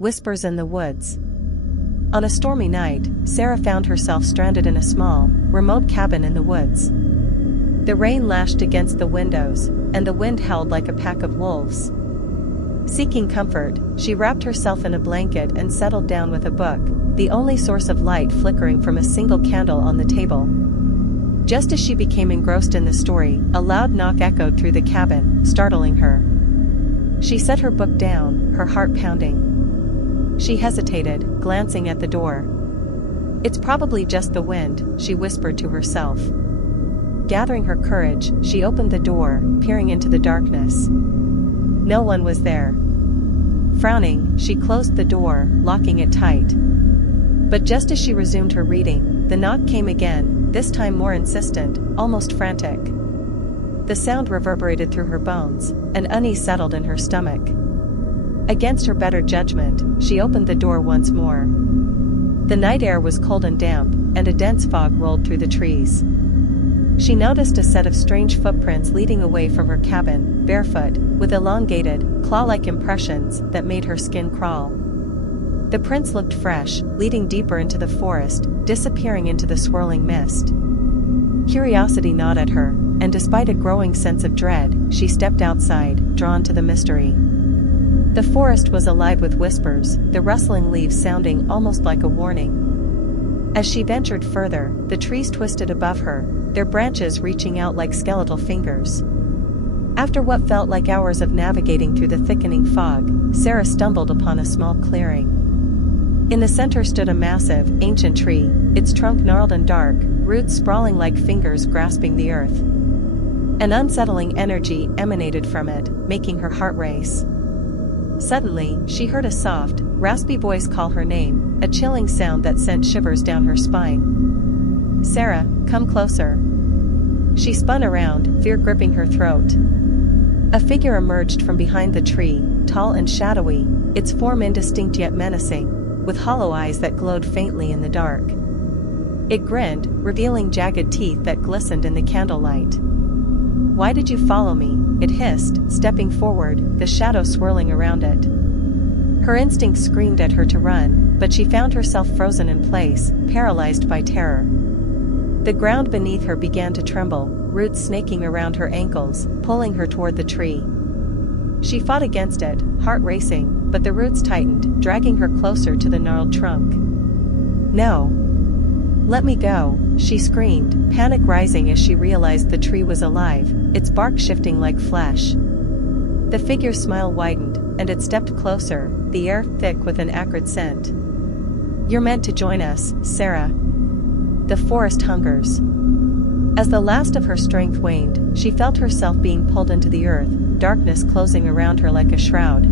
Whispers in the Woods. On a stormy night, Sarah found herself stranded in a small, remote cabin in the woods. The rain lashed against the windows, and the wind howled like a pack of wolves. Seeking comfort, she wrapped herself in a blanket and settled down with a book, the only source of light flickering from a single candle on the table. Just as she became engrossed in the story, a loud knock echoed through the cabin, startling her. She set her book down, her heart pounding. She hesitated, glancing at the door. "It's probably just the wind," she whispered to herself. Gathering her courage, she opened the door, peering into the darkness. No one was there. Frowning, she closed the door, locking it tight. But just as she resumed her reading, the knock came again, this time more insistent, almost frantic. The sound reverberated through her bones, and unease settled in her stomach. Against her better judgment, she opened the door once more. The night air was cold and damp, and a dense fog rolled through the trees. She noticed a set of strange footprints leading away from her cabin, barefoot, with elongated, claw-like impressions that made her skin crawl. The prints looked fresh, leading deeper into the forest, disappearing into the swirling mist. Curiosity gnawed at her, and despite a growing sense of dread, she stepped outside, drawn to the mystery. The forest was alive with whispers, the rustling leaves sounding almost like a warning. As she ventured further, the trees twisted above her, their branches reaching out like skeletal fingers. After what felt like hours of navigating through the thickening fog, Sarah stumbled upon a small clearing. In the center stood a massive, ancient tree, its trunk gnarled and dark, roots sprawling like fingers grasping the earth. An unsettling energy emanated from it, making her heart race. Suddenly, she heard a soft, raspy voice call her name, a chilling sound that sent shivers down her spine. "Sarah, come closer." She spun around, fear gripping her throat. A figure emerged from behind the tree, tall and shadowy, its form indistinct yet menacing, with hollow eyes that glowed faintly in the dark. It grinned, revealing jagged teeth that glistened in the candlelight. "Why did you follow me?" it hissed, stepping forward, the shadow swirling around it. Her instinct screamed at her to run, but she found herself frozen in place, paralyzed by terror. The ground beneath her began to tremble, roots snaking around her ankles, pulling her toward the tree. She fought against it, heart racing, but the roots tightened, dragging her closer to the gnarled trunk. "No! Let me go," she screamed, panic rising as she realized the tree was alive, its bark shifting like flesh. The figure's smile widened, and it stepped closer, the air thick with an acrid scent. "You're meant to join us, Sarah. The forest hungers." As the last of her strength waned, she felt herself being pulled into the earth, darkness closing around her like a shroud.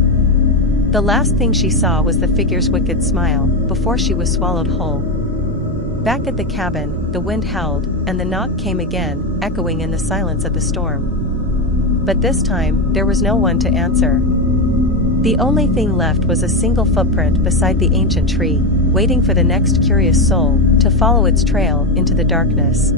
The last thing she saw was the figure's wicked smile, before she was swallowed whole. Back at the cabin, the wind howled, and the knock came again, echoing in the silence of the storm. But this time, there was no one to answer. The only thing left was a single footprint beside the ancient tree, waiting for the next curious soul to follow its trail into the darkness.